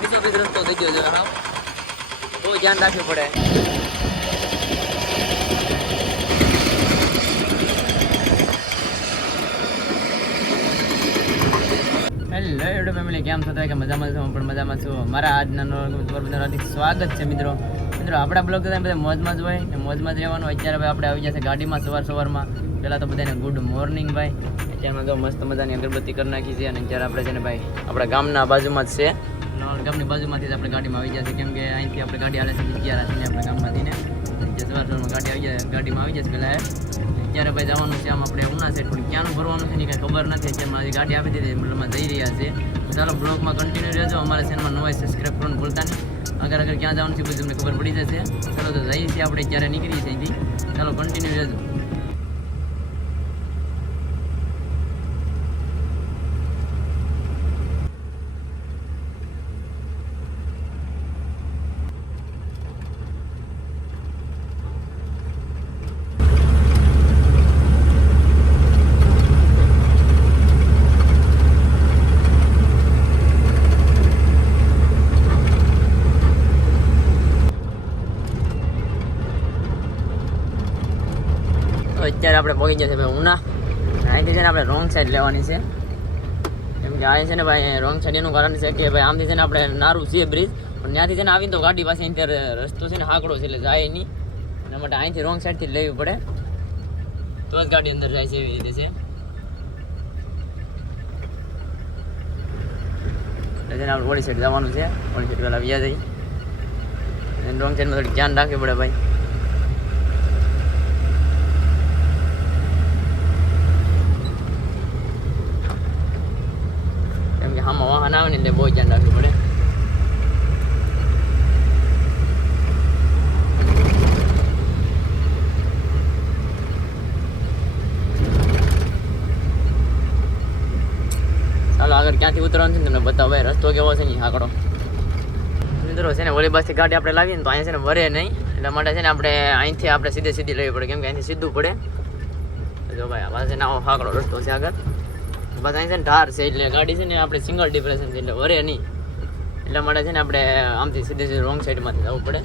બીજો રસ્તો થઈ ગયો છે. હા, બહુ ધ્યાન રાખવું પડે. હેલો યુટ્યુબ ફેમિલી, કેમ છો? કે મજામાં છું? હું પણ મજામાં છું. મારા આજના તમારું હાર્દિક સ્વાગત છે મિત્રો. આપણા બ્લોગ તો બધા મોજમાં જ હોય ને, મોજમાં જ રહેવાનું. અત્યારે ભાઈ આપણે આવી જશે ગાડીમાં સવારમાં. પહેલાં તો બધાને ગુડ મોર્નિંગ ભાઈ. અત્યારમાં તો મસ્ત મજાની અગરબત્તી કરી નાખી છે. અને અત્યારે આપણે છે ને ભાઈ આપણા ગામના બાજુમાં જ છે. ગામની બાજુમાંથી જ આપણે ગાડીમાં આવી જશે, કેમ કે અહીંથી આપણે ગાડી હાલે છે 11 રાખીને આપણે ગામમાંથી ને સવારમાં ગાડી આવી જાય, ગાડીમાં આવી જશે પહેલાં. અત્યારે ભાઈ જવાનું છે આમ આપણે ઉના સાઈડ, પણ ક્યાંનું ભરવાનું છે ને કંઈ ખબર નથી. અત્યારે મારી ગાડી આપી દીધી, મતલબમાં જઈ રહ્યા છે. તો ચાલો બ્લોગમાં કન્ટિન્યુ રહેજો. અમારા ચેનલમાં નવા સબસ્ક્રાઈબ કરવાનું ભૂલતા નહીં. અગર ક્યાં જવાનું છે બધું તમને ખબર પડી જશે. ચાલો તો જઈએ છીએ આપણે, ક્યારે નીકળીએ છીએ અહીંથી. ચાલો કન્ટિન્યુ રહેજો. અત્યારે આપણે પહોંચી જશે ભાઈ ઉના. અહીંથી છે ને આપણે રોંગ સાઈડ લેવાની છે, કેમ કે અહીં છે ને ભાઈ રોંગ સાઈડ એનું કારણ છે કે ભાઈ આમથી છે ને આપણે નારું છે બ્રિજ, પણ ત્યાંથી છે ને આવીને તો ગાડી પાસે અત્યારે રસ્તો છે ને હાકડો છે, એટલે જાય નહીં. એના માટે અહીંથી રોંગ સાઈડથી જ લેવી પડે, તો જ ગાડી અંદર જાય છે. એવી રીતે છે. એટલે છે ને આપણે ઓડી સાઈડ જવાનું છે. ઓડી સાઈડ પહેલાં વ્યા જઈ અને રોંગ સાઈડમાં થોડી ધ્યાન રાખવી પડે ભાઈ. આમાં વાહન આવે ને એટલે બહુ ધ્યાન રાખવું પડે. ચાલો આગળ ક્યાંથી ઉતરવાનું છે ને તમને બતાવો ભાઈ. રસ્તો કેવો છે ને આંકડો મિત્રો છે ને. ઓલી બાજથી ગાડી આપણે લાવીએ ને તો અહીંયા છે ને વરે નહીં, એટલા માટે છે ને આપણે અહીંથી આપણે સીધી લેવી પડે, કેમ કે અહીંથી સીધું પડે. જો ભાઈ આ પાસે આવો આંકડો રસ્તો છે આગળ. બસ અહીં છે ને ધાર છે, એટલે ગાડી છે ને આપણે સિંગલ ડિપ્રેશન છે, એટલે વરે નહીં. એટલા માટે છે ને આપણે આમથી સીધી રોંગ સાઈડમાંથી જવું પડે.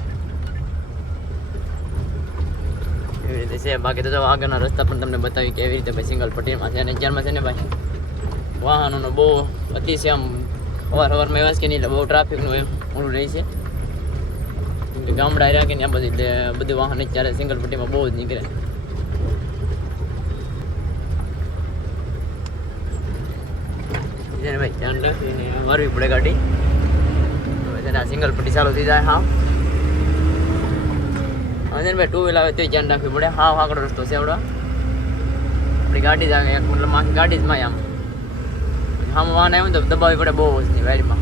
એવી રીતે છે. બાકી તો આગળના રસ્તા પણ તમને બતાવી કે એવી રીતે ભાઈ સિંગલ પટ્ટીમાં છે. અને અત્યારમાં છે ને ભાઈ વાહનોનો બહુ અતિશય આમ સવારમાં એવા કે નહીં, એટલે બહુ ટ્રાફિકનું ઓલું રહે છે. ગામડા રહ્યા કે ને આ બધી, એટલે બધું વાહન અત્યારે સિંગલ પટ્ટીમાં બહુ જ નીકળે. ભાઈ ધ્યાન રાખીને મારવી પડે ગાડી. સિંગલ પટ્ટી ચાલુ થઈ જાય. હા હવે ભાઈ ટુ વ્હીલ આવે તો ધ્યાન રાખવી પડે. હા આકડો રસ્તો છે આવડો. આપણી ગાડી જ આવે એક, મતલબ આખી ગાડી જ માં આમ વાહન આવ્યું તો દબાવવી પડે બહુ ઓછની વાયરમાં.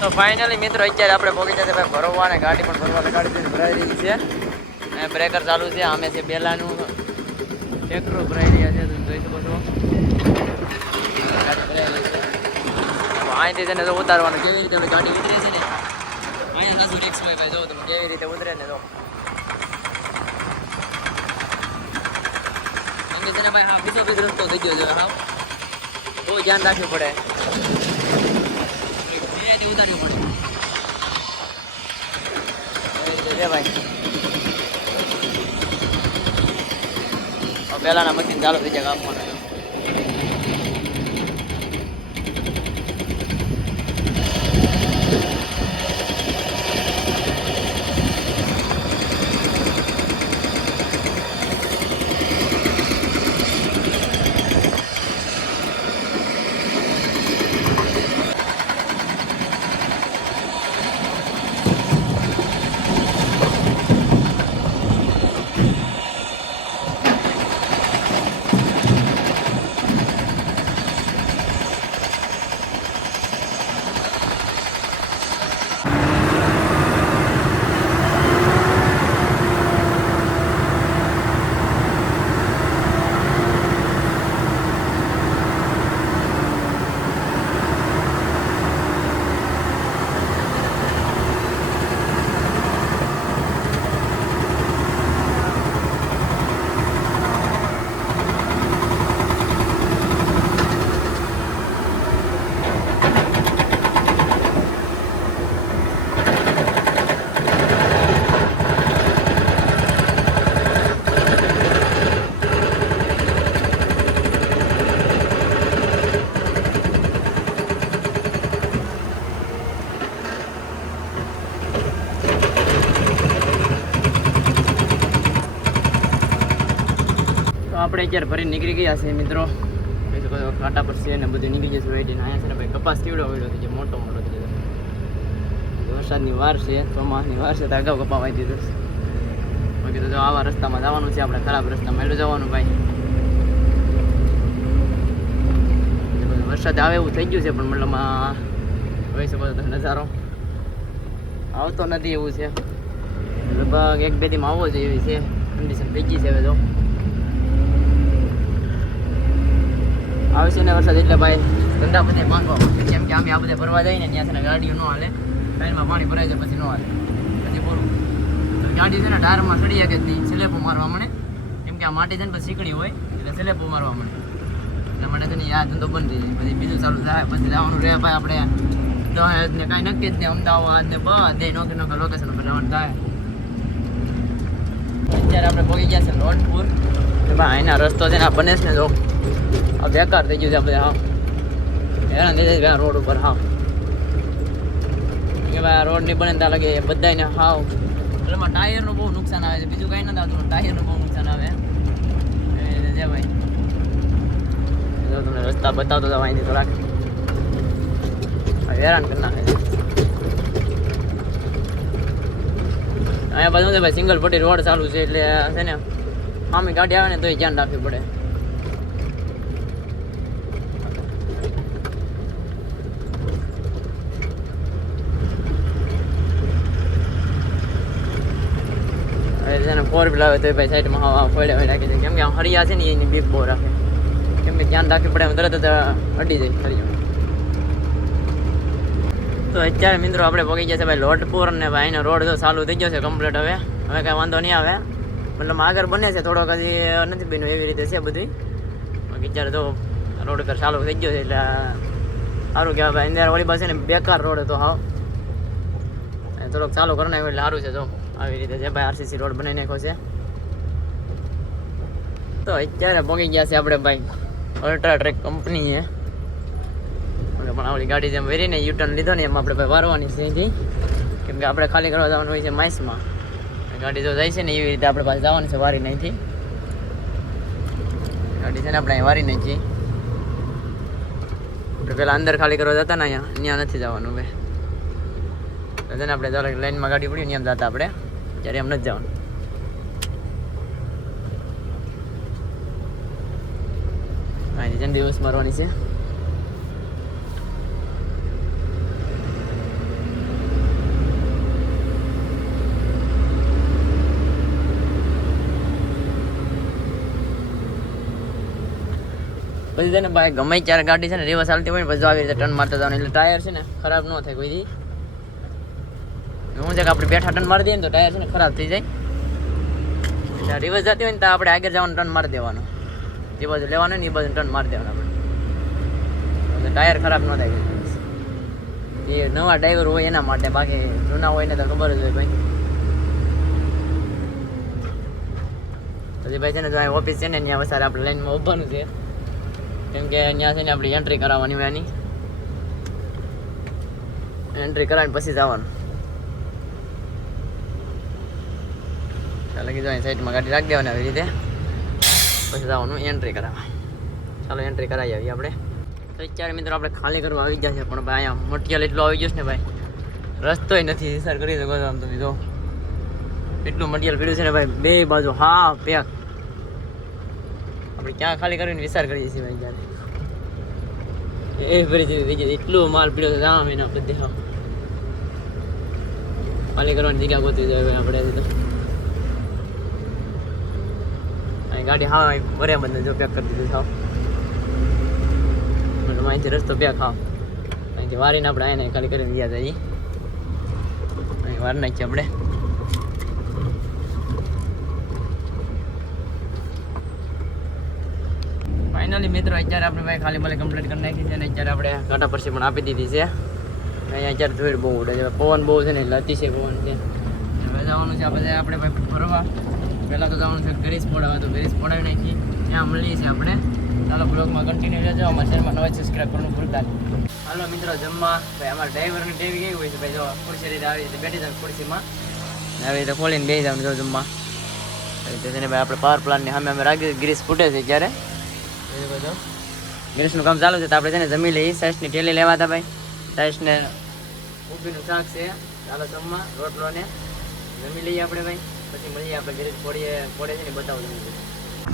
તો ફાઇનલી મિત્રો અત્યારે આપણે પહોંચી જશે ભાઈ ભરવા, અને ગાડી પણ ભરવા. ગાડી ભરાઈ રહી છે અને બ્રેકર ચાલુ છે. આમે છે બેલાનું ટ્રેક્ટર ભરાઈ રહ્યા છે, તમે જોઈ શકો છો. અહીંથી છે ને તો ઉતારવાનું કેવી રીતે ગાડી ઉતરે છે ને, અહીંયા સાસુ રિક્સ હોય ભાઈ. જો તમે કેવી રીતે ઉતરે ને, તો છે ને ભાઈ હા બીજો રસ્તો થઈ ગયો છે. હા, બહુ ધ્યાન રાખવું પડે, ઉતારવું પડે ભાઈ. પહેલાના મશીન ચાલુ થઈ જાય આપવાના. અત્યારે ભરી નીકળી ગયા છે મિત્રો. કાંટા પર છે ને બધું નીકળી જશે વેડીને. અહીંયા છે ને ભાઈ કપાસ કેવડો વેડો થઈ ગયો, મોટો મોટો થઈ ગયો. વરસાદની વાર છે, ચોમાસની વાર છે તો અગાઉ કપાવાઈ દીધું. બાકી તો જો આવા રસ્તામાં જવાનું છે આપણે, ખરાબ રસ્તામાં એટલું જવાનું ભાઈ. વરસાદ આવે એવું થઈ ગયું છે પણ મતલબમાં જોઈ શકો છો તમે નજારો આવતો નથી એવું છે. લગભગ 1-2 દીમાં આવવો જોઈએ એવી છે કન્ડિશન ભેગી છે હવે તો. આવે છે ને વરસાદ એટલે ભાઈ ધંધા બધે માંગવા પડશે. કેમ કે આમ આ બધે ભરવા જાય ને ત્યાં છે ને ગાડીઓ ન હાલે, ટાયરમાં પાણી ભરાય છે પછી ન હાલે, પછી પૂરું. તો ગાડી છે ને ટાયરમાં સડી શકે જ નહીં, સ્લેપો મારવા મળે. કેમ કે આ માટી છે ને પછી સીકડી હોય એટલે સ્લેપો મારવા મળે. એટલા માટે છે ને આ ધંધો બંધ થઈ જાય, પછી બીજું ચાલુ થાય. પછી જવાનું રહે ભાઈ આપણે દહેજ ને કાંઈ નક્કી જ નહીં, અમદાવાદ ને બધે નોકરી લોકેશન ઉપર જવાનું થાય. અત્યારે આપણે પહોંચી ગયા છે રોડપુર. ભાઈ અહીંના રસ્તો છે ને આ બને છે ને જો આ બેકાર થઈ ગયું છે આપણે. હા હેરાન થઈ જાય રોડ ઉપર. હા કે ભાઈ આ રોડ નહીં બને ત્યાં લાગે બધાને હાવ એટલે ટાયરનું બહુ નુકસાન આવે છે, બીજું કાંઈ નથી આવતું, ટાયરનું બહુ નુકસાન આવે છે ભાઈ. જો તમને રસ્તા બતાવતો જાવ અહીંથી થોડાક હેરાન કરી નાખે છે. અહીંયા બાજુ છે ભાઈ સિંગલ પટ્ટી રોડ ચાલુ છે એટલે છે ને આમી ગાડી આવે ને તો ધ્યાન રાખવી પડે. છે ને 4 વ્હીલ આવે તો ભાઈ સાઈડમાં હવા ફોડે રાખી છે. કેમ કે હરિયા છે ને એની બીક બહુ રાખે, કેમ કે ધ્યાન રાખવી પડે, તરત જ અડી જાય હરિયા. તો અત્યારે મિત્રો આપણે પહોંચી ગયા છે ભાઈ લોટપુર ને ભાઈ એનો રોડ તો ચાલુ થઈ ગયો છે કમ્પ્લીટ. હવે કાંઈ વાંધો નહીં આવે, મતલબ આગળ બને છે, થોડોક હજી નથી બન્યું એવી રીતે છે બધું. બાકી અત્યારે તો રોડ પર ચાલુ થઈ ગયો છે એટલે સારું કહેવાય ભાઈ. અંદર ઓલી પાસે ને બેકાર રોડ હતો હાવ, થોડોક ચાલુ કરી નાખ્યો એટલે સારું છે. જો આવી રીતે છે ભાઈ, આરસીસી રોડ બનાવી નાખ્યો છે. તો અત્યારે પહોંચી ગયા છે આપણે ભાઈ અલ્ટ્રા ટ્રેક કંપની છે. પણ આપણી ગાડી જેમ વેરીને યુટર્ન લીધો ને એમ આપણે ભાઈ વારવાની છે અહીંથી, કેમ કે આપણે ખાલી કરવા જવાનું હોય છે માઇસમાં. ગાડી જો જાય છે ને એવી રીતે આપણે પાસે જવાનું છે વારીને અહીંથી. ગાડી છે ને આપણે અહીં વારી નાખી. આપણે પહેલાં અંદર ખાલી કરવા જતા ને અહીંયા, ત્યાં નથી જવાનું ભાઈ. તો છે ને આપણે દરેક લાઈનમાં ગાડી પડી ને એમ જતા આપણે, ત્યારે એમ નથી જવાનું. અહીંથી છે ને દિવસ મારવાની છે. પછી છે ને ભાઈ ગમે ત્યારે ગાડી છે ને રિવર્સ ચાલતી હોય ને પછી આવી રીતે ટર્ન મારતા જવાનું, એટલે ટાયર છે ને ખરાબ ન થાય કોઈ દી. શું છે કે આપણે બેઠા ટર્ન મારી દઈએ ને તો ટાયર છે ને ખરાબ થઈ જાય. એટલે રિવર્સ જતી હોય ને તો આપણે આગળ જવાનું ટર્ન મારી દેવાનું, જે બાજુ લેવાનું ને એ બાજુ ટર્ન મારી દેવાનું આપણે, એટલે ટાયર ખરાબ ન થાય. એ નવા ડ્રાઈવર હોય એના માટે, બાકી જૂના હોય ને તો ખબર જ હોય ભાઈ. પછી ભાઈ છે ને જો ઓફિસ છે ને ત્યાં વસારે આપણે લાઈનમાં ઊભાનું છે, કેમ કે ત્યાં છે ને આપણે એન્ટ્રી કરાવવાની હોય. એની એન્ટ્રી કરાવીને પછી જવાનું. ચાલો કીધું અહીં સાઈડમાં ગાડી રાખી દેવાની આવી રીતે, પછી જવાનું એન્ટ્રી કરાવવા. ચાલો એન્ટ્રી કરાવી આવીએ આપણે. તો અત્યારે મિત્રો આપણે ખાલી કરવા આવી ગયા છે, પણ ભાઈ અહીંયા મટીરિયલ એટલું આવી ગયું છે ને ભાઈ, રસ્તોય નથી વિચાર કરી શકો છો. આમ તમે જો એટલું મટીરિયલ પીડ્યું છે ને ભાઈ, બે બાજુ હા પેક. આપણે ક્યાં ખાલી કરીને વિચાર કરીએ છીએ ભાઈ, ક્યારે એ પરિસ્થિતિ થઈ ગઈ. એટલું માલ પીડ્યો છે આમ એના બધે ખાલી કરવાની જગ્યા ગોતી જાય આપણે. તો અહીં ગાડી હા બરાબર જો પેક કરી દીધું સાવ, મતલબ અહીંથી રસ્તો પેક હા. અહીંથી વારીને આપણે આને ખાલી કરીને ગયા હતા, અહીં વાર નાખીએ આપણે. ફાઇનલી મિત્રો અત્યારે આપણે ભાઈ ખાલી ભલે કમ્પ્લીટ કરી નાખી છે, અને અત્યારે આપણે કાંટા પરસી પણ આપી દીધી છે. અહીંયા અત્યારે ધૂળ બહુ ઉડે છે, પવન બહુ છે ને એટલે અતિશય પવન છે. હવે જવાનું છે આપણે ભાઈ ફરવા. પહેલાં તો જવાનું છે ગરીસ મોડાવા, તો ગરીસ મોડાવી નાખી ત્યાં મળીએ છીએ આપણે. ચાલો બ્લોગમાં કન્ટિન્યુ રહેજો. અમારા ચેનલમાં નવા સબસ્ક્રાઈબ કરવાનું ભૂલતા નહીં. હાલો મિત્રો જમવા. ભાઈ અમારા ડ્રાઈવરની ટેવી કેવી હોય છે ભાઈ, જો ખુરશી રીતે આવી રીતે બેઠી જાવ ખુરશીમાં, આવી રીતે ખોલીને બેસી જાવ જો જમવા. તેને ભાઈ આપણે પાવર પ્લાન્ટની સામે અમે રાખી ગ્રીસ ફૂટે છે ત્યારે ગ્રીસનું કામ ચાલુ છે તો આપણે તેને જમી લઈએ. સાઈસની ઠેલી લેવા હતા ભાઈ. સાઈસને ઊભીનું શાક છે ચાલો જમવા રોટલો ને જમી લઈએ આપણે ભાઈ. પછી મળીએ આપણે ગ્રીસ ફોડે છે ને બતાવું તમને.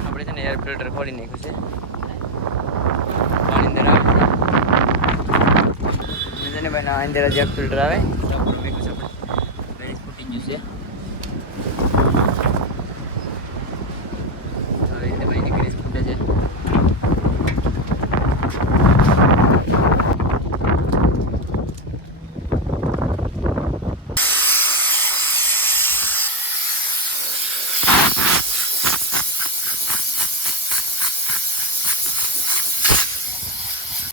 આપણે છે ને એર ફિલ્ટર ખોલી નાખ્યું છે પાણી અંદર આવે છે ને ભાઈ ના અંદર જ એર ફિલ્ટર આવે મેકું છે આપણે ગ્રીસ ફૂટી ગયું છે.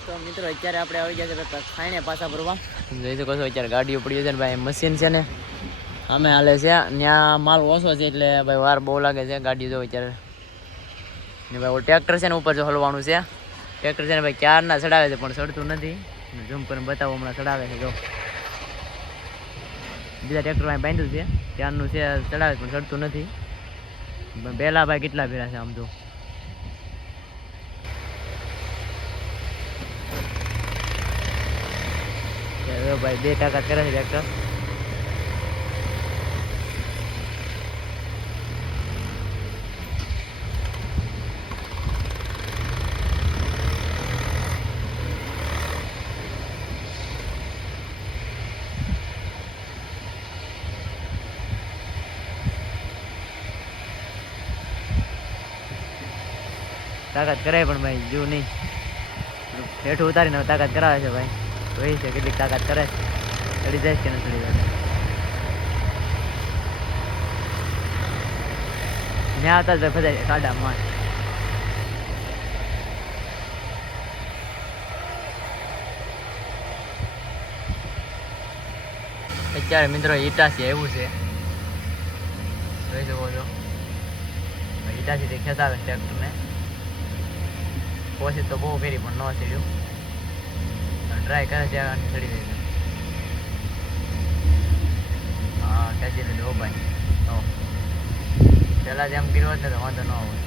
તો મિત્રો અત્યારે આપણે આવી ગયા છે ખાઈને પાછા ભરવા. જોઈ શકો છો અત્યારે ગાડીઓ પડી છે ને ભાઈ. મશીન છે ને અમે હાલે છે ત્યાં માલ ઓછો છે એટલે ભાઈ વાર બહુ લાગે છે ગાડીઓ જો અત્યારે ને ભાઈ ટ્રેક્ટર છે ને ઉપર જો હલવાનું છે. ટ્રેક્ટર છે ને ભાઈ ક્યારના ચડાવે છે પણ ચડતું નથી. ઝૂમ કરીને બતાવો હમણાં ચડાવે છે જો બીજા ટ્રેક્ટરમાં બાંધ્યું છે ત્યારનું છે ચડાવે પણ ચડતું નથી. પહેલા ભાઈ કેટલા ભેરા છે આમ તો ભાઈ 2 તાકાત કરે છે ટ્રેક્ટર. તાકાત કરાય પણ ભાઈ જો નહીં હેઠું ઉતારીને તાકાત કરાવે છે ભાઈ. જોઈ છે કેટલીક તાકાત કરે ચડી જાય કે ન ચડી જાય. ત્યાં આવતા જ ફસાય ખાડા માં. અત્યારે મિત્રો ઈટાસી આવ્યું છે જોઈ શકો છો. ઈટાસીથી ખેંચાવે ટ્રેક્ટરને. કોશિશ તો બહુ કરી પણ ન ચડ્યું. ટ્રાય કરે ત્યાં ચડી જાય. હા ખેંચી લીધું ભાઈ. તો પહેલાં જેમ કર્યો હોત ને તો વાંધો ન હોય.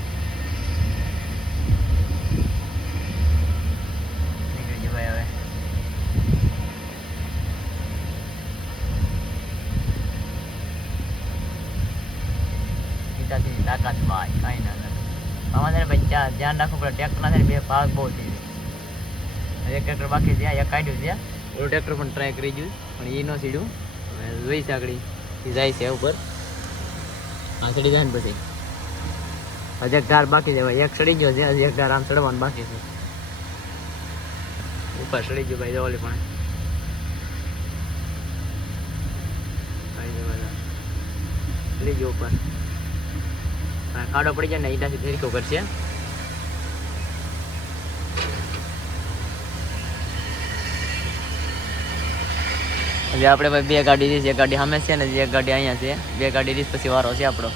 નીકળી ગયું ભાઈ હવે. પિતાથી તાકાત ભાઈ કાંઈ ના લાગે. આમાં છે ને ભાઈ ધ્યાન રાખવું પડે. ટ્રેક્ટરના છે ને 2 ભાગ બહુ થઈ જાય. એક ટ્રેક્ટર બાકી છે એક કાઢ્યું છે. ઓલું ટ્રેક્ટર પણ ટ્રાય કરી ગયું પણ એ ન સીડ્યું. જોઈ છે આગળ એ જાય છે ઉપર. આ ચડી જાય ને પછી હજી એક ધાર બાકી છે ભાઈ. એક ચડી ગયો છે હજી એક ધાર આમ ચડવાનું બાકી છે. ઉપર ચડી ગયું ભાઈ ઓલી પણ ચડી ગયો ઉપર. ખાડો પડી જાય ને ઈટાથી ફેરકો કરશે. હવે આપણે ભાઈ 2 ગાડી રીસ. એક ગાડી સામે છે ને એક ગાડી અહીંયા છે. 2 ગાડી રીસ પછી વારો છે આપણો.